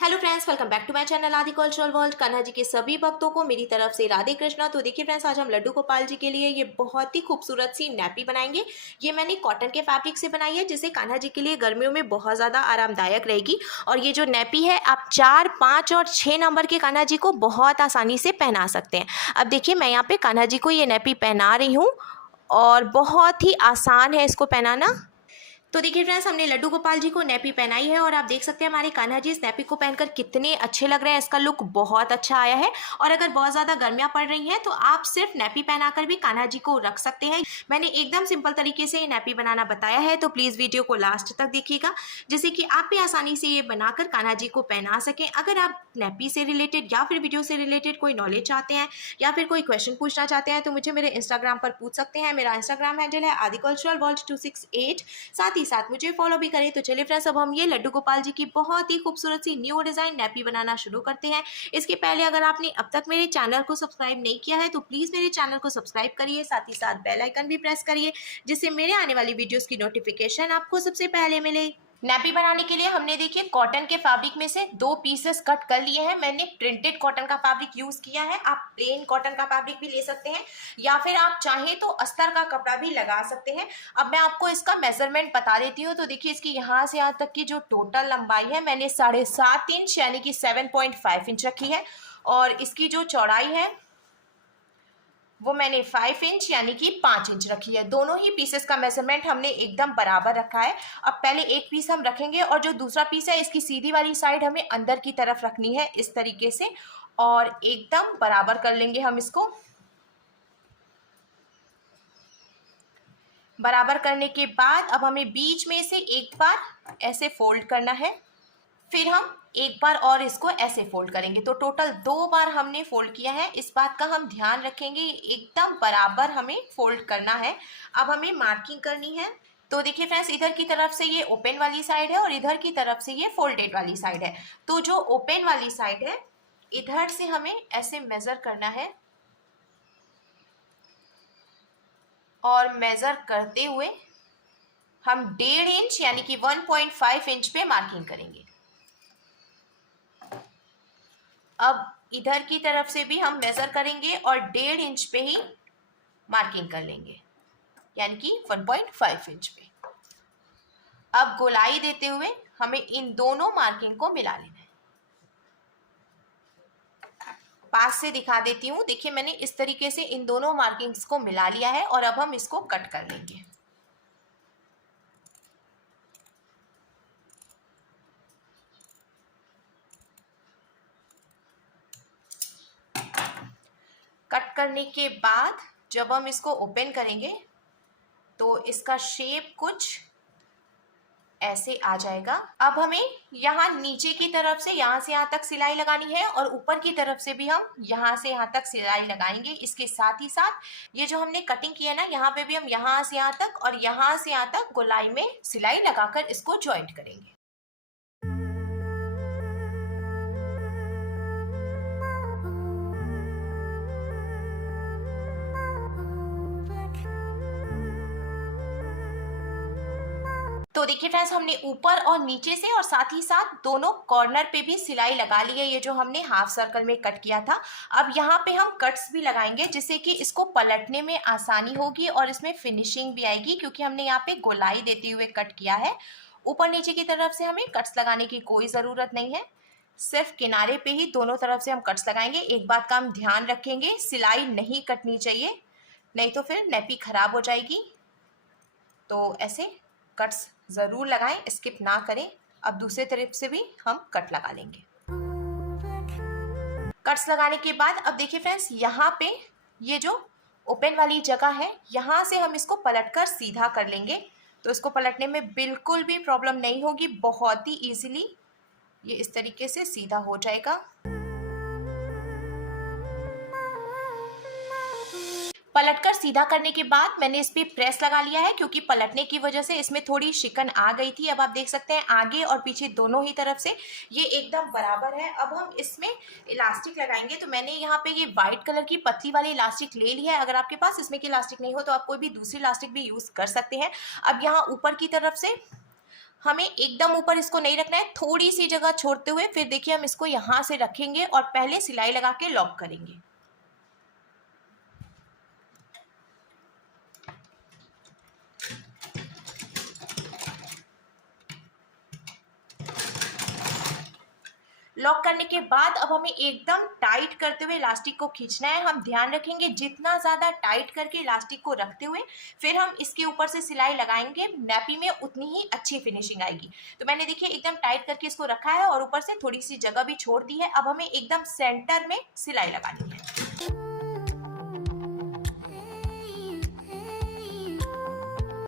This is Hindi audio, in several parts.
Hello friends, welcome back to my channel Aadi cultural world. Kanha ji के सभी भक्तों को मेरी तरफ से राधे कृष्णा। तो देखिए फ्रेंड्स, आज हम लड्डू गोपाल जी के लिए ये बहुत ही खूबसूरत सी नैपी बनाएंगे। ये मैंने कॉटन के फैब्रिक से बनाई है, जिससे कान्हा जी के लिए गर्मियों में बहुत ज़्यादा आरामदायक रहेगी। और ये जो नैपी है, आप 4, 5 और 6 नंबर के कान्हा जी को बहुत आसानी से पहना सकते हैं। अब देखिए, मैं यहाँ पे कान्हा जी को ये नैपी पहना रही हूँ और बहुत ही आसान है इसको पहनाना। तो देखिए फ्रेंड्स, हमने लड्डू गोपाल जी को नैपी पहनाई है और आप देख सकते हैं हमारे कान्हा जी इस नैपी को पहनकर कितने अच्छे लग रहे हैं। इसका लुक बहुत अच्छा आया है। और अगर बहुत ज़्यादा गर्मियाँ पड़ रही हैं तो आप सिर्फ नैपी पहनाकर भी कान्हा जी को रख सकते हैं। मैंने एकदम सिंपल तरीके से ये नैपी बनाना बताया है, तो प्लीज़ वीडियो को लास्ट तक देखिएगा, जिससे कि आप भी आसानी से ये बनाकर कान्हा जी को पहना सकें। अगर आप नैपी से रिलेटेड या फिर वीडियो से रिलेटेड कोई नॉलेज चाहते हैं या फिर कोई क्वेश्चन पूछना चाहते हैं तो मुझे मेरे इंस्टाग्राम पर पूछ सकते हैं। मेरा इंस्टाग्राम हैंडल है आदिकल्चरल वर्ल्ड 268। साथ ही साथ मुझे फॉलो भी करें। तो चलिए फ्रेंड्स, अब हम ये लड्डू गोपाल जी की बहुत ही खूबसूरत सी न्यू डिज़ाइन नैपी बनाना शुरू करते हैं। इसके पहले अगर आपने अब तक मेरे चैनल को सब्सक्राइब नहीं किया है तो प्लीज़ मेरे चैनल को सब्सक्राइब करिए, साथ ही साथ बेल आइकन भी प्रेस करिए, जिससे मेरे आने वाली वीडियोस की नोटिफिकेशन आपको सबसे पहले मिले। नैपी बनाने के लिए हमने देखिए कॉटन के फैब्रिक में से 2 पीसेस कट कर लिए हैं। मैंने प्रिंटेड कॉटन का फैब्रिक यूज किया है। आप प्लेन कॉटन का फैब्रिक भी ले सकते हैं या फिर आप चाहें तो अस्तर का कपड़ा भी लगा सकते हैं। अब मैं आपको इसका मेजरमेंट बता देती हूँ। तो देखिए, इसकी यहाँ से यहाँ तक की जो टोटल लंबाई है, मैंने 7.5 इंच यानी कि 7.5 इंच रखी है। और इसकी जो चौड़ाई है वो मैंने 5 इंच यानी कि 5 इंच रखी है। दोनों ही पीसेस का मेजरमेंट हमने एकदम बराबर रखा है। अब पहले एक पीस हम रखेंगे और जो दूसरा पीस है, इसकी सीधी वाली साइड हमें अंदर की तरफ रखनी है इस तरीके से, और एकदम बराबर कर लेंगे हम इसको। बराबर करने के बाद अब हमें बीच में से एक बार ऐसे फोल्ड करना है, फिर हम एक बार और इसको ऐसे फोल्ड करेंगे। तो टोटल 2 बार हमने फोल्ड किया है। इस बात का हम ध्यान रखेंगे, एकदम बराबर हमें फोल्ड करना है। अब हमें मार्किंग करनी है। तो देखिए फ्रेंड्स, इधर की तरफ से ये ओपन वाली साइड है और इधर की तरफ से ये फोल्डेड वाली साइड है। तो जो ओपन वाली साइड है, इधर से हमें ऐसे मेजर करना है और मेजर करते हुए हम 1.5 इंच यानी कि 1.5 इंच पे मार्किंग करेंगे। अब इधर की तरफ से भी हम मेजर करेंगे और 1.5 इंच पे ही मार्किंग कर लेंगे, यानी कि 1.5 इंच पे। अब गोलाई देते हुए हमें इन दोनों मार्किंग को मिला लेना है। पास से दिखा देती हूँ। देखिए, मैंने इस तरीके से इन दोनों मार्किंग्स को मिला लिया है और अब हम इसको कट कर लेंगे। कट करने के बाद जब हम इसको ओपन करेंगे तो इसका शेप कुछ ऐसे आ जाएगा। अब हमें यहाँ नीचे की तरफ से यहाँ से यहाँ तक सिलाई लगानी है और ऊपर की तरफ से भी हम यहाँ से यहाँ तक सिलाई लगाएंगे। इसके साथ ही साथ ये जो हमने कटिंग किया ना, यहाँ पे भी हम यहाँ से यहाँ तक और यहाँ से यहाँ तक गोलाई में सिलाई लगाकर इसको ज्वाइंट करेंगे। तो देखिए फ्रेंड्स, हमने ऊपर और नीचे से और साथ ही साथ दोनों कॉर्नर पे भी सिलाई लगा ली है, ये जो हमने हाफ सर्कल में कट किया था। अब यहाँ पे हम कट्स भी लगाएंगे, जिससे कि इसको पलटने में आसानी होगी और इसमें फिनिशिंग भी आएगी, क्योंकि हमने यहाँ पे गोलाई देते हुए कट किया है। ऊपर नीचे की तरफ से हमें कट्स लगाने की कोई ज़रूरत नहीं है, सिर्फ किनारे पे ही दोनों तरफ से हम कट्स लगाएंगे। एक बात का हम ध्यान रखेंगे, सिलाई नहीं कटनी चाहिए, नहीं तो फिर नैपी खराब हो जाएगी। तो ऐसे कट्स ज़रूर लगाएं, स्किप ना करें। अब दूसरे तरफ से भी हम कट लगा लेंगे। कट्स लगाने के बाद अब देखिए फ्रेंड्स, यहाँ पे ये जो ओपन वाली जगह है, यहाँ से हम इसको पलटकर सीधा कर लेंगे। तो इसको पलटने में बिल्कुल भी प्रॉब्लम नहीं होगी, बहुत ही इजीली ये इस तरीके से सीधा हो जाएगा। पलटकर सीधा करने के बाद मैंने इस पे प्रेस लगा लिया है, क्योंकि पलटने की वजह से इसमें थोड़ी शिकन आ गई थी। अब आप देख सकते हैं आगे और पीछे दोनों ही तरफ से ये एकदम बराबर है। अब हम इसमें इलास्टिक लगाएंगे। तो मैंने यहाँ पे ये वाइट कलर की पतली वाली इलास्टिक ले ली है। अगर आपके पास इसमें की इलास्टिक नहीं हो तो आप कोई भी दूसरी इलास्टिक भी यूज़ कर सकते हैं। अब यहाँ ऊपर की तरफ से हमें एकदम ऊपर इसको नहीं रखना है, थोड़ी सी जगह छोड़ते हुए फिर देखिए हम इसको यहाँ से रखेंगे और पहले सिलाई लगा के लॉक करेंगे। लॉक करने के बाद अब हमें एकदम टाइट करते हुए इलास्टिक को खींचना है। हम ध्यान रखेंगे जितना ज़्यादा टाइट करके इलास्टिक को रखते हुए फिर हम इसके ऊपर से सिलाई लगाएंगे, नैपी में उतनी ही अच्छी फिनिशिंग आएगी। तो मैंने देखिए एकदम टाइट करके इसको रखा है और ऊपर से थोड़ी सी जगह भी छोड़ दी है। अब हमें एकदम सेंटर में सिलाई लगानी है।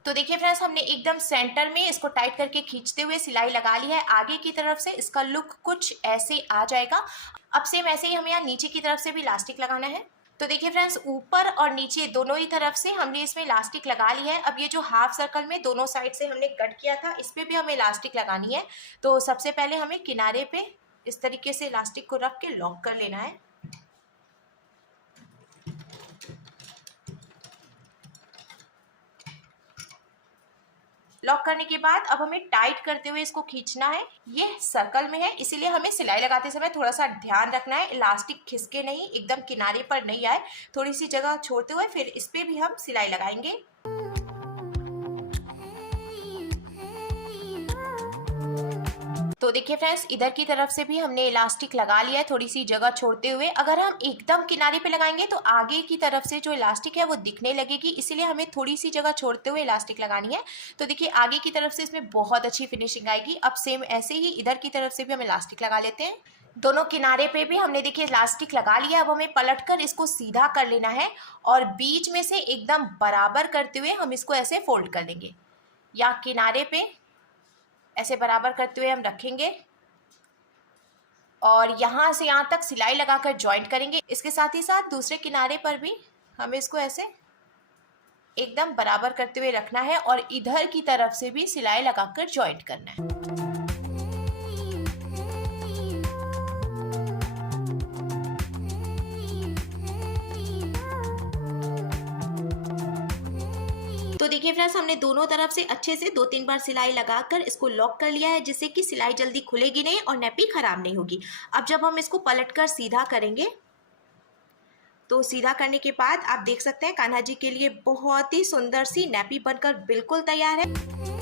तो देखिए फ्रेंड्स, हमने एकदम सेंटर में इसको टाइट करके खींचते हुए सिलाई लगा ली है। आगे की तरफ से इसका लुक कुछ ऐसे आ जाएगा। अब सेम ऐसे ही हमें यहाँ नीचे की तरफ से भी इलास्टिक लगाना है। तो देखिए फ्रेंड्स, ऊपर और नीचे दोनों ही तरफ से हमने इसमें इलास्टिक लगा ली है। अब ये जो हाफ सर्कल में दोनों साइड से हमने कट किया था, इस पर भी हमें इलास्टिक लगानी है। तो सबसे पहले हमें किनारे पे इस तरीके से इलास्टिक को रख के लॉक कर लेना है। लॉक करने के बाद अब हमें टाइट करते हुए इसको खींचना है। ये सर्कल में है, इसीलिए हमें सिलाई लगाते समय थोड़ा सा ध्यान रखना है, इलास्टिक खिसके नहीं, एकदम किनारे पर नहीं आए। थोड़ी सी जगह छोड़ते हुए फिर इस पे भी हम सिलाई लगाएंगे। तो देखिए फ्रेंड्स, इधर की तरफ से भी हमने इलास्टिक लगा लिया है थोड़ी सी जगह छोड़ते हुए। अगर हम एकदम किनारे पे लगाएंगे तो आगे की तरफ से जो इलास्टिक है वो दिखने लगेगी, इसीलिए हमें थोड़ी सी जगह छोड़ते हुए इलास्टिक लगानी है। तो देखिए आगे की तरफ से इसमें बहुत अच्छी फिनिशिंग आएगी। अब सेम ऐसे ही इधर की तरफ से भी हम इलास्टिक लगा लेते हैं। दोनों किनारे पे भी हमने देखिए इलास्टिक लगा लिया। अब हमें पलटकर इसको सीधा कर लेना है और बीच में से एकदम बराबर करते हुए हम इसको ऐसे फोल्ड कर लेंगे, या किनारे पे ऐसे बराबर करते हुए हम रखेंगे और यहाँ से यहाँ तक सिलाई लगाकर जॉइंट करेंगे। इसके साथ ही साथ दूसरे किनारे पर भी हमें इसको ऐसे एकदम बराबर करते हुए रखना है और इधर की तरफ से भी सिलाई लगाकर जॉइंट करना है। तो देखिए फ्रेंड्स, हमने दोनों तरफ से अच्छे से 2-3 बार सिलाई लगाकर इसको लॉक कर लिया है, जिससे कि सिलाई जल्दी खुलेगी नहीं और नैपी खराब नहीं होगी। अब जब हम इसको पलटकर सीधा करेंगे तो सीधा करने के बाद आप देख सकते हैं कान्हा जी के लिए बहुत ही सुंदर सी नैपी बनकर बिल्कुल तैयार है।